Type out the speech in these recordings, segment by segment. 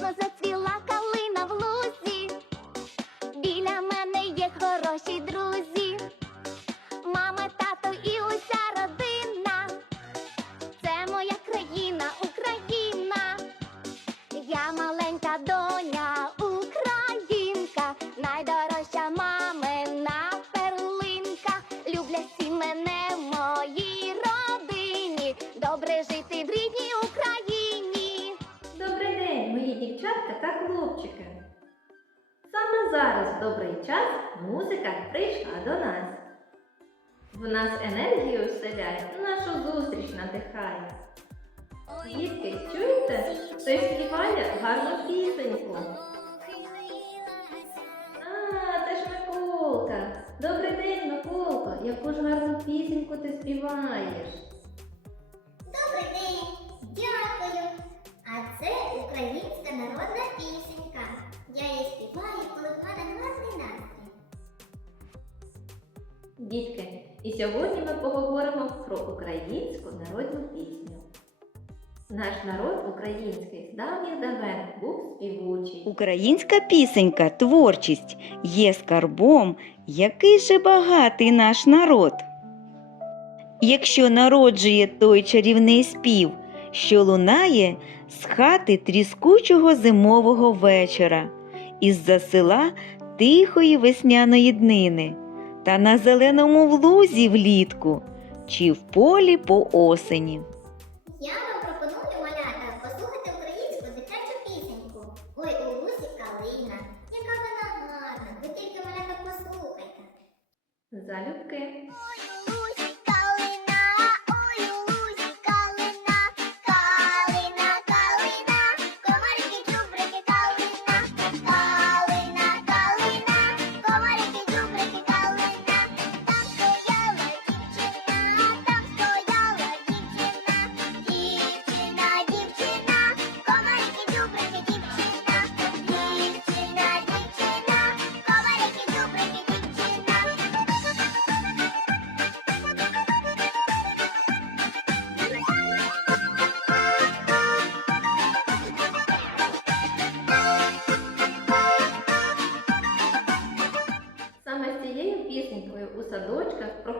Nos Саме зараз добрий час музика прийшла до нас. В нас енергію вселяє, нашу зустріч надихає. Дітки, чуєте? Хтось співає гарну пісеньку. А, це ж Миколка. Добрий день, Миколко. Яку ж гарну пісеньку ти співаєш? Сьогодні ми поговоримо про українську народну пісню. Наш народ український з давніх давен був співучий. Українська пісенька, творчість є скарбом, який же багатий наш народ. Якщо народжує той чарівний спів, що лунає з хати тріскучого зимового вечора, із-за села тихої весняної днини, та на зеленому влузі влітку, чи в полі по осені. Я вам пропоную малята послухати українську дитячу пісеньку. Ой, у лузі калина, яка вона гарна. Ви тільки малята послухайте. Залюбки.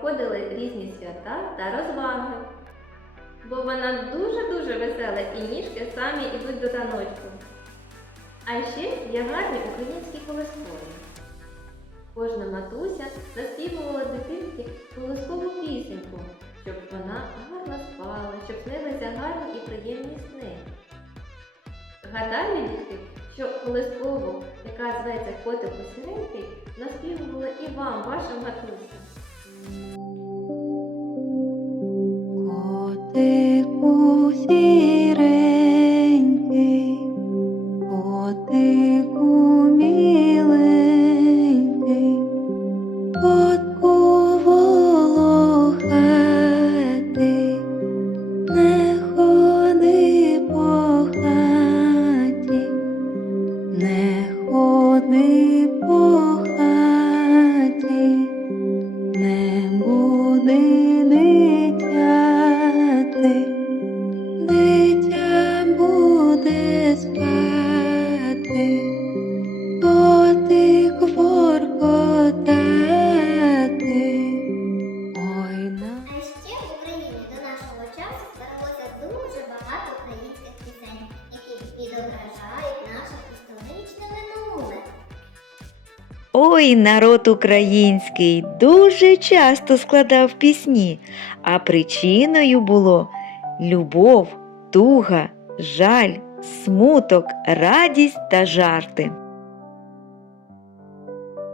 Проходили різні свята та розваги. Бо вона дуже-дуже весела і ніжки самі йдуть до таночку. А ще є гарні українські колискові. Кожна матуся заспівувала дитинці колискову пісеньку, щоб вона гарно спала, щоб снилися гарні і приємні сни. Гадаю, дітки, що колискову, яка зветься котику сіренький, наспівувала і вам, ваша матуся. Ой, народ український дуже часто складав пісні, а причиною було любов, туга, жаль, смуток, радість та жарти.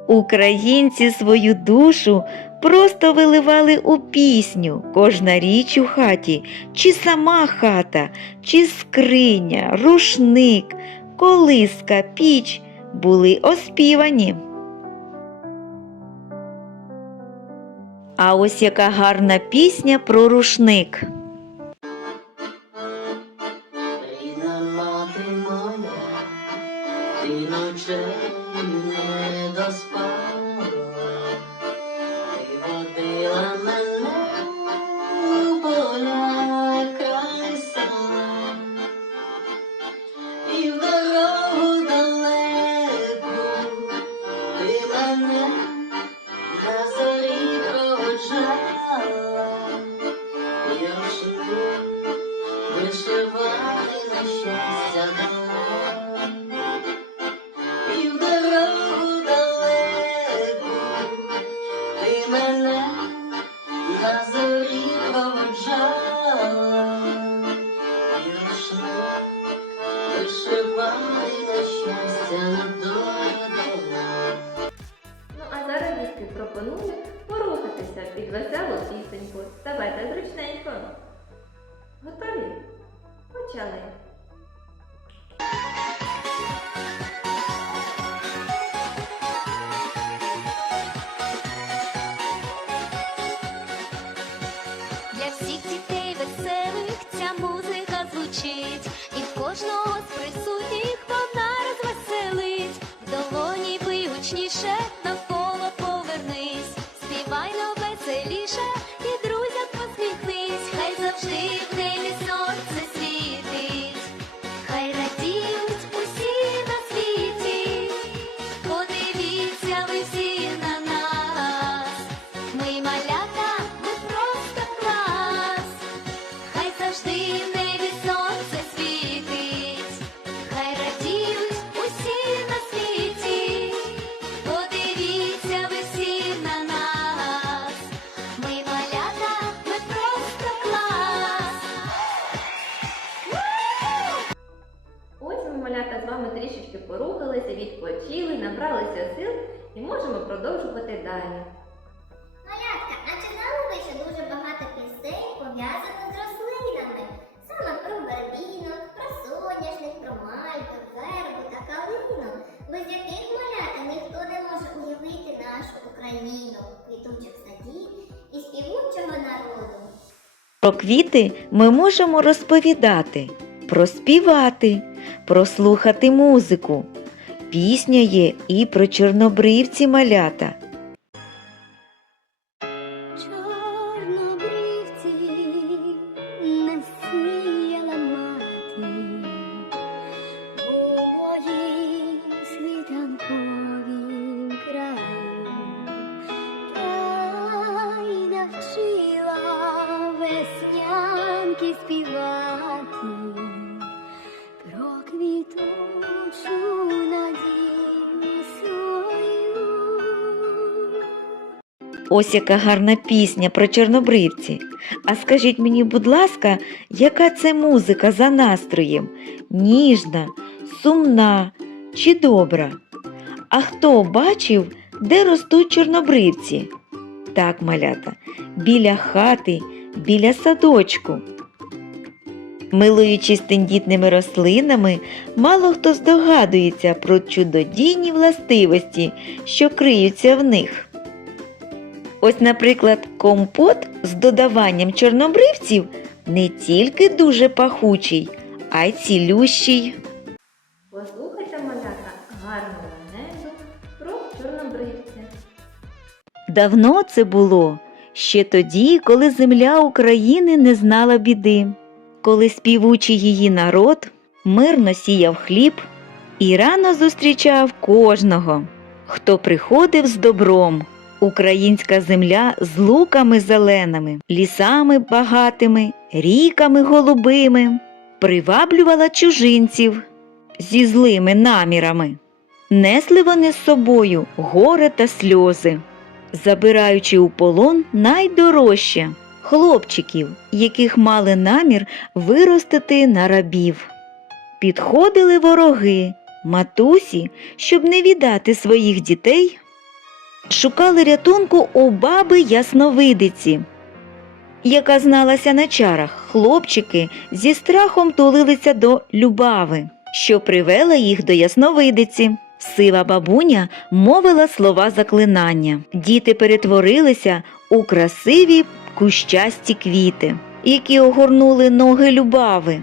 Українці свою душу просто виливали у пісню, кожна річ у хаті, чи сама хата, чи скриня, рушник, колиска, піч були оспівані. А ось яка гарна пісня про рушник. Щастя на. Ну а зараз дітки пропоную порухатися під веселу пісеньку. Ставайте зручненько. Готові? Почали. Порухалися, відпочили, набралися сил і можемо продовжувати далі. Малятка, а чи знали ви, що дуже багато пісень пов'язано з рослинами? Саме про барвінок, про соняшник, про мальку, вербу та калину, без яких малята ніхто не може уявити нашу Україну, квітучих садів і співучого народу. Про квіти ми можемо розповідати, проспівати, прослухати музику. Пісня є і про чорнобривці малята. Чорнобривці Ось яка гарна пісня про чорнобривці. А скажіть мені, будь ласка, яка це музика за настроєм? Ніжна, сумна чи добра? А хто бачив, де ростуть чорнобривці? Так, малята, біля хати, біля садочку. Милуючись тендітними рослинами, мало хто здогадується про чудодійні властивості, що криються в них. Ось, наприклад, компот з додаванням чорнобривців не тільки дуже пахучий, а й цілющий. Послухайте малята гарну легенду про чорнобривця. Давно це було, ще тоді, коли земля України не знала біди, коли співучий її народ мирно сіяв хліб і рано зустрічав кожного, хто приходив з добром. Українська земля з луками зеленими, лісами багатими, ріками голубими приваблювала чужинців зі злими намірами. Несли вони з собою горе та сльози, забираючи у полон найдорожче хлопчиків, яких мали намір виростити на рабів. Підходили вороги, матусі, щоб не віддати своїх дітей, шукали рятунку у баби Ясновидиці, яка зналася на чарах. Хлопчики зі страхом тулилися до Любави, що привела їх до Ясновидиці. Сива бабуня мовила слова заклинання. Діти перетворилися у красиві кущасті квіти, які огорнули ноги Любави.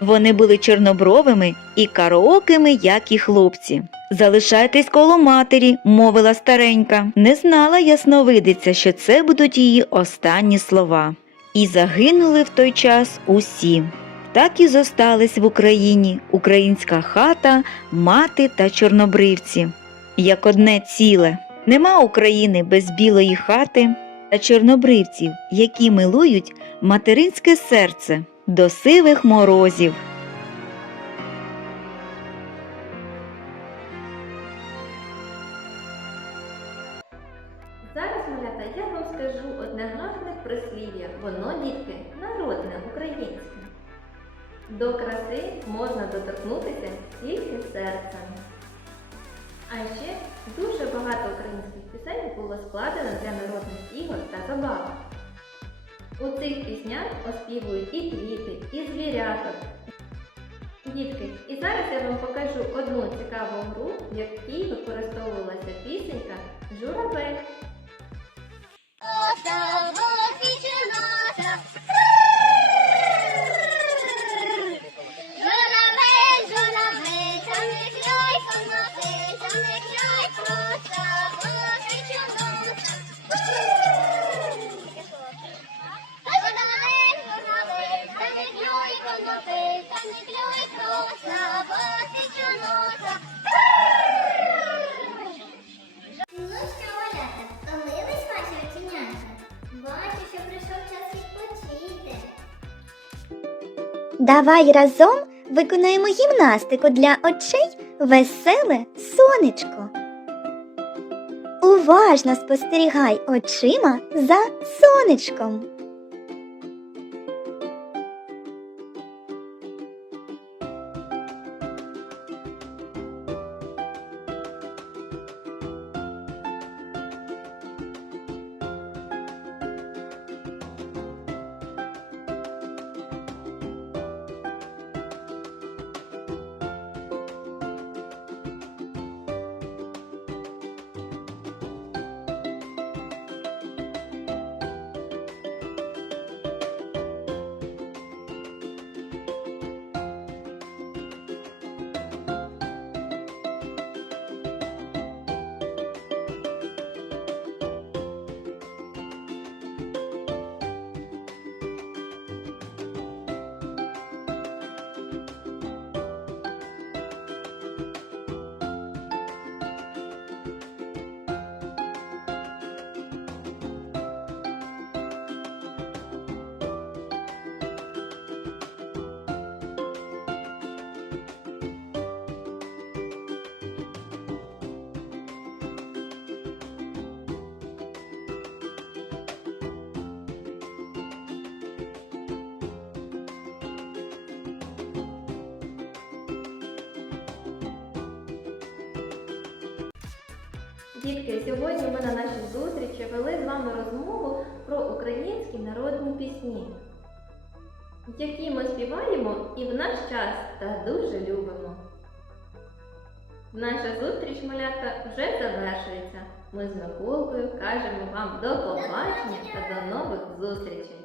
Вони були чорнобровими і караокими, як і хлопці. Залишайтесь коло матері, мовила старенька. Не знала ясновидиця, що це будуть її останні слова. І загинули в той час усі. Так і зостались в Україні українська хата, мати та чорнобривці. Як одне ціле. Нема України без білої хати, та чорнобривців, які милують материнське серце до сивих морозів. Зараз, малята, я вам скажу одне гарне прислів'я. Воно, дітки, народне, українське. До краси можна доторкнутися тільки серцем. А ще дуже багато українських пісень було складено для народних ігор та забав. У цих піснях оспівують і квіти, і звіряток. Дітки, і зараз я вам покажу одну цікаву гру, в якій використовувалася пісенька Журавель. Носа, Ну що, малята, втомились ваші оченята? Бачу, що прийшов час відпочити. Давай разом виконаємо гімнастику для очей веселе сонечко. Уважно спостерігай очима за сонечком. Дітки, сьогодні ми на нашій зустрічі вели з вами розмову про українські народні пісні, які ми співаємо і в наш час та дуже любимо. Наша зустріч, малята, вже завершується. Ми з Миколкою кажемо вам до побачення та до нових зустрічей!